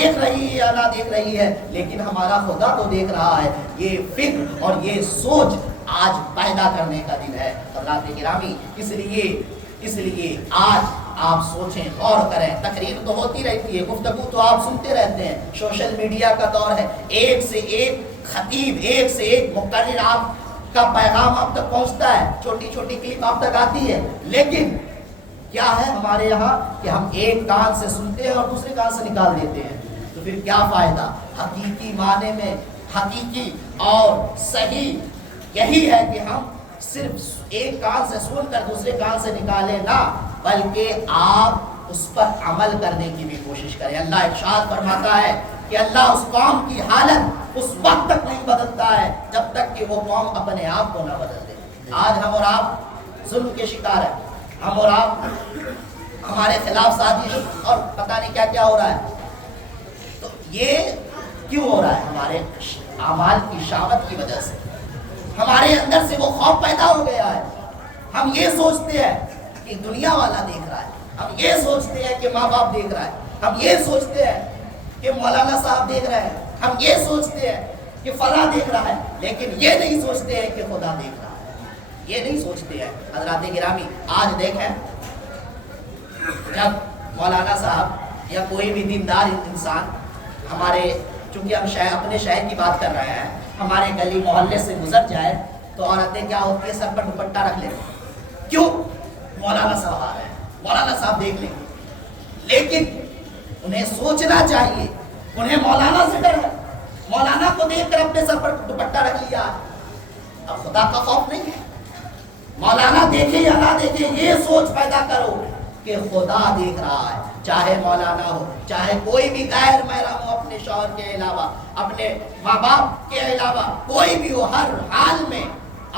دیکھ رہی ہے یا نہ دیکھ رہی ہے، لیکن ہمارا خدا تو دیکھ رہا ہے۔ یہ فکر اور یہ سوچ آج پیدا کرنے کا دن ہے حضرات گرامی۔ اس لیے آج آپ سوچیں، غور کریں۔ تقریر تو ہوتی رہتی ہے، گفتگو تو آپ سنتے رہتے ہیں، سوشل میڈیا کا دور ہے، ایک سے ایک خطیب، ایک سے ایک مقرر آپ کا پیغام آپ تک پہنچتا ہے، چھوٹی چھوٹی کلپ آپ تک آتی ہے، لیکن کیا ہے ہمارے یہاں کہ ہم ایک کان سے سنتے ہیں اور دوسرے کان سے نکال دیتے ہیں، تو پھر کیا فائدہ؟ حقیقی معنی میں حقیقی اور صحیح یہی ہے کہ ہم صرف ایک کان سے سن کر دوسرے کان سے نکالے نہ، بلکہ آپ اس پر عمل کرنے کی بھی کوشش کریں۔ اللہ ارشاد فرماتا ہے کہ اللہ اس قوم کی حالت اس وقت تک نہیں بدلتا ہے جب تک کہ وہ قوم اپنے آپ کو نہ بدل دے۔ آج ہم اور آپ ظلم کے شکار ہیں، ہم اور آپ ہمارے خلاف سازش اور پتہ نہیں کیا کیا ہو رہا ہے، تو یہ کیوں ہو رہا ہے؟ ہمارے اعمال کی شامت کی وجہ سے ہمارے اندر سے وہ خوف پیدا ہو گیا ہے۔ ہم یہ سوچتے ہیں کہ دنیا والا دیکھ رہا ہے، ہم یہ سوچتے ہیں کہ ماں باپ دیکھ رہا ہے، ہم یہ سوچتے ہیں کہ مولانا صاحب دیکھ رہے ہیں، ہم یہ سوچتے ہیں کہ فلاں دیکھ رہا ہے، لیکن یہ نہیں سوچتے ہیں کہ خدا دیکھ رہا ہے، یہ نہیں سوچتے ہیں۔ حضرات گرامی، آج دیکھیں جب مولانا صاحب یا کوئی بھی دیندار انسان ہمارے، چونکہ ہم اپنے شہر کی بات کر رہے ہیں، ہمارے گلی محلے سے گزر جائے تو عورتیں کیا ہوتی ہے؟ سر پر دوپٹہ رکھ لیتے ہیں، کیوں؟ مولانا صاحب آ رہے ہیں، مولانا صاحب دیکھ لیں گے، لیکن انہیں سوچنا چاہیے، انہیں مولانا سے ڈر ہے، مولانا کو دیکھ کر اپنے سر پر دوپٹہ رکھ لیا، اب خدا کا خوف نہیں ہے؟ مولانا دیکھے یا نہ دیکھے، یہ سوچ پیدا کرو کہ خدا دیکھ رہا ہے، چاہے مولانا ہو، چاہے کوئی بھی غیر محرم ہو، اپنے شوہر کے علاوہ، اپنے ماں باپ کے علاوہ، کوئی بھی ہو، ہر حال میں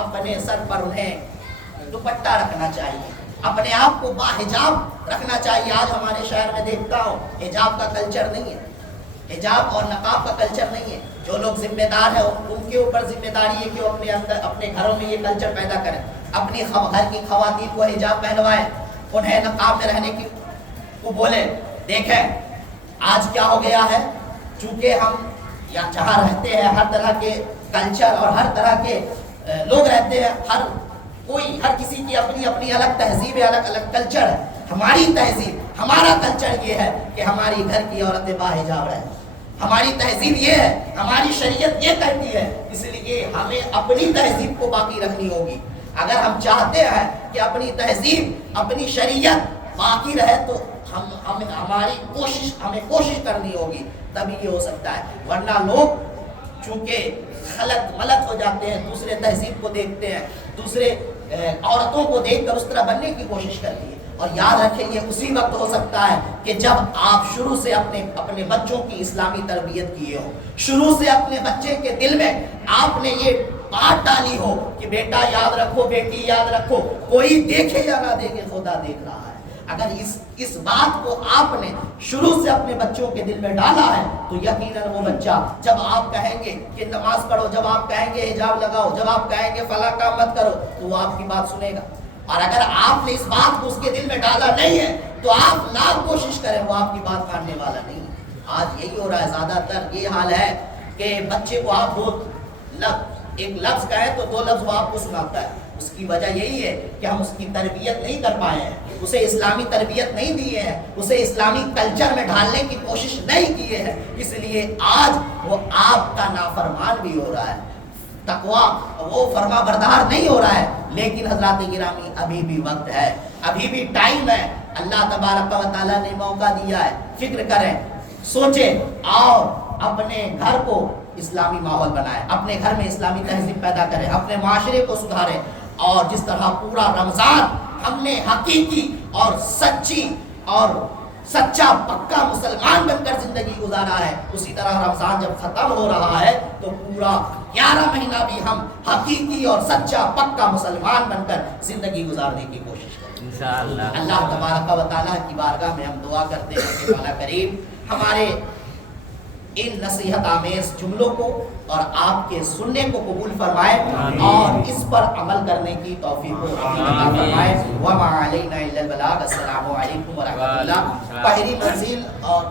اپنے سر پر انہیں دوپٹہ رکھنا چاہیے، اپنے آپ کو باحجاب رکھنا چاہیے۔ آج ہمارے شہر میں دیکھتا ہوں حجاب کا کلچر نہیں ہے، حجاب اور نقاب کا کلچر نہیں ہے۔ جو لوگ ذمہ دار ہیں ان کے اوپر ذمہ داری ہے کہ وہ اپنے گھروں میں یہ کلچر پیدا کریں، اپنی گھر کی خواتین کو حجاب پہنوائیں، انہیں نقاب میں رہنے کی کو بولے۔ دیکھیں آج کیا ہو گیا ہے، چونکہ ہم یا جہاں رہتے ہیں ہر طرح کے کلچر اور ہر طرح کے لوگ رہتے ہیں، ہر کسی کی اپنی اپنی الگ تہذیب ہے، الگ الگ کلچر ہے۔ ہماری تہذیب، ہمارا کلچر یہ ہے کہ ہماری گھر کی عورتیں باحجاب رہیں، ہماری تہذیب یہ ہے، ہماری شریعت یہ کہتی ہے، اس لیے ہمیں اپنی تہذیب کو باقی رکھنی ہوگی۔ اگر ہم چاہتے ہیں کہ اپنی تہذیب، اپنی شریعت باقی رہے تو ہمیں کوشش کرنی ہوگی، تبھی یہ ہو سکتا ہے، ورنہ لوگ چونکہ غلط ملت ہو جاتے ہیں، دوسرے تہذیب کو دیکھتے ہیں، دوسرے عورتوں کو دیکھ کر اس طرح بننے کی کوشش کرتی ہے۔ اور یاد رکھیں یہ اسی وقت ہو سکتا ہے کہ جب آپ شروع سے اپنے بچوں کی اسلامی تربیت کیے ہو، شروع سے اپنے بچے کے دل میں آپ نے یہ بات ڈالی ہو کہ بیٹا یاد رکھو، بیٹی یاد رکھو، کوئی دیکھے یا نہ دیکھے خدا دیکھ رہا ہے۔ اگر اس بات کو آپ نے شروع سے اپنے بچوں کے دل میں ڈالا ہے تو یقیناً وہ بچہ جب آپ کہیں گے کہ نماز پڑھو، جب آپ کہیں گے حجاب لگاؤ، جب آپ کہیں گے فلاں کام مت کرو، تو وہ آپ کی بات سنے گا۔ اور اگر آپ نے اس بات کو اس کے دل میں ڈالا نہیں ہے تو آپ لاکھ کوشش کریں، وہ آپ کی بات ماننے والا نہیں ہے۔ آج یہی ہو رہا ہے، زیادہ تر یہ حال ہے کہ بچے کو آپ ایک لفظ کہیں تو 2 لفظ وہ آپ کو سناتا ہے۔ اس کی وجہ یہی ہے کہ ہم اس کی تربیت نہیں کر پائے ہیں، اسے اسلامی تربیت نہیں دیے ہیں، اسے اسلامی کلچر میں ڈھالنے کی کوشش نہیں کیے ہیں، اس لیے آج وہ آپ کا نافرمان بھی ہو رہا ہے، تقویٰ وہ فرما بردار نہیں ہو رہا ہے۔ لیکن حضرات گرامی ابھی بھی وقت ہے، ابھی بھی ٹائم ہے، اللہ تبارک و تعالیٰ نے موقع دیا ہے، فکر کریں، سوچیں اور اپنے گھر کو اسلامی ماحول بنائیں، اپنے گھر میں اسلامی تہذیب پیدا کریں، اپنے معاشرے کو سدھاریں، اور جس طرح پورا رمضان ہم نے حقیقی اور سچی اور سچا پکا مسلمان بن کر زندگی گزارا ہے، اسی طرح رمضان جب ختم ہو رہا ہے تو پورا 11 مہینہ بھی ہم حقیقی اور سچا پکا مسلمان بن کر زندگی گزارنے کی کوشش کریں انشاءاللہ۔ اللہ تبارک و تعالیٰ کی بارگاہ میں ہم دعا کرتے ہیں کہ مولا کریم ہمارے ان نصیحت آمیز جملوں کو اور آپ کے سننے کو قبول فرمائے اور اس پر عمل کرنے کی توفیق عطا فرمائے۔ وما علینا الا البلاغ۔ السلام علیکم ورحمۃ اللہ۔ پہلی منزل اور